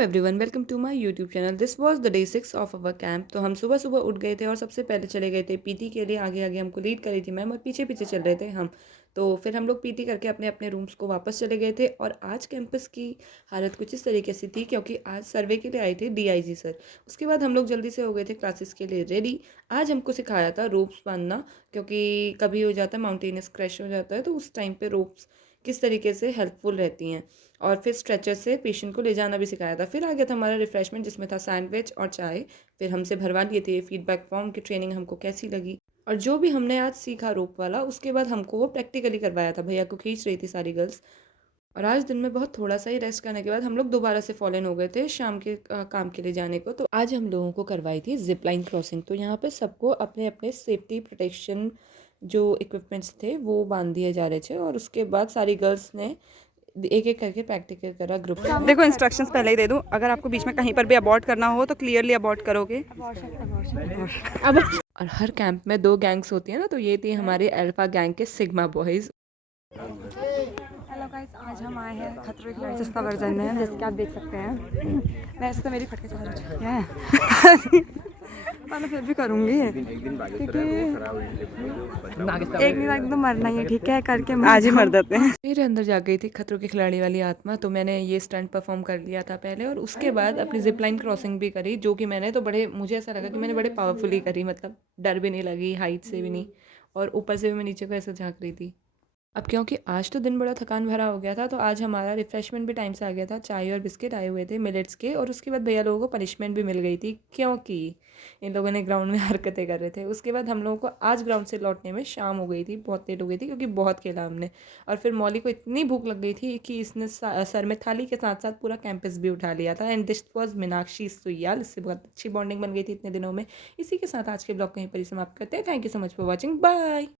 Everyone, welcome to my YouTube channel. This was the day 6 of our camp. तो हम सुबह सुबह उठ गए थे और सबसे पहले चले गए थे पीटी के लिए। आगे आगे हमको लीड करी थी मैम और पीछे पीछे चल रहे थे हम। तो फिर हम लोग पीटी करके अपने अपने रूम्स को वापस चले गए थे। और आज कैंपस की हालत कुछ इस तरीके से थी क्योंकि आज सर्वे के लिए आए थे डीआईजी सर। उसके बाद हम लोग जल्दी से हो गए थे क्लासेस के लिए रेडी। आज हमको सिखाया था रोप्स बांधना, क्योंकि कभी हो जाता है माउंटेनियस क्रैश हो जाता है, तो उस टाइम पे रोप्स किस तरीके से हेल्पफुल रहती हैं। और फिर स्ट्रेचर से पेशेंट को ले जाना भी सिखाया था। फिर आ गया था हमारा रिफ्रेशमेंट, जिसमें था सैंडविच और चाय। फिर हमसे भरवा लिए थे फीडबैक फॉर्म की ट्रेनिंग हमको कैसी लगी। और जो भी हमने आज सीखा रोप वाला, उसके बाद हमको वो प्रैक्टिकली करवाया था। भैया को खींच रही थी सारी गर्ल्स। और आज दिन में बहुत थोड़ा सा ही रेस्ट करने के बाद हम लोग दोबारा से फॉलन हो गए थे शाम के काम के लिए जाने को। तो आज हम लोगों को करवाई थी जिप लाइन क्रॉसिंग। तो यहाँ पे सबको अपने अपने सेफ्टी प्रोटेक्शन जो इक्विपमेंट्स थे वो बांध दिए जा रहे थे। और उसके बाद सारी गर्ल्स ने एक एक करके प्रैक्टिकल करा ग्रुप में। देखो इंस्ट्रक्शंस पहले ही दे दूं, अगर आपको बीच में कहीं पर भी अबॉर्ट करना हो तो क्लियरली अबॉर्ट करोगे। अब और हर कैंप में दो गैंग्स होती है ना, तो ये थी हमारे अल्फा गैंग के सिग्मा बॉयज। हेलो गाइस, आज हम आए हैं खतरों के खिलाड़ी सस्ता वर्जन में, जैसे कि आप देख सकते हैं। वैसे तो मेरी फटके चल रही है पर मैं फिर भी करूँगी क्योंकि एक दिन एकदम मरना ही है, ठीक है, करके आज ही मर देते हैं। मेरे अंदर जा गई थी खतरों के खिलाड़ी वाली आत्मा। तो मैंने ये स्टंट परफॉर्म कर लिया था पहले, और उसके बाद अपनी जिप लाइन क्रॉसिंग भी करी, जो कि मैंने तो बड़े, मुझे ऐसा लगा कि मैंने बड़े पावरफुली करी। मतलब डर भी नहीं लगी, हाइट से भी नहीं, और ऊपर से भी मैं नीचे को ऐसे झांक रही थी। अब क्योंकि आज तो दिन बड़ा थकान भरा हो गया था, तो आज हमारा रिफ्रेशमेंट भी टाइम से आ गया था। चाय और बिस्किट आए हुए थे मिलेट्स के। और उसके बाद भैया लोगों को पनिशमेंट भी मिल गई थी, क्योंकि इन लोगों ने ग्राउंड में हरकतें कर रहे थे। उसके बाद हम लोगों को आज ग्राउंड से लौटने में शाम हो गई थी, बहुत लेट हो गई थी, क्योंकि बहुत खेला हमने। और फिर मौली को इतनी भूख लग गई थी कि इसने सर में थाली के साथ साथ पूरा कैंपस भी उठा लिया था। And this was Meenakshi Suyal. इससे बहुत अच्छी बॉन्डिंग बन गई थी इतने दिनों में। इसी के साथ आज के ब्लॉग कहीं पर ही समाप्त करते हैं। Thank you so much for watching, bye.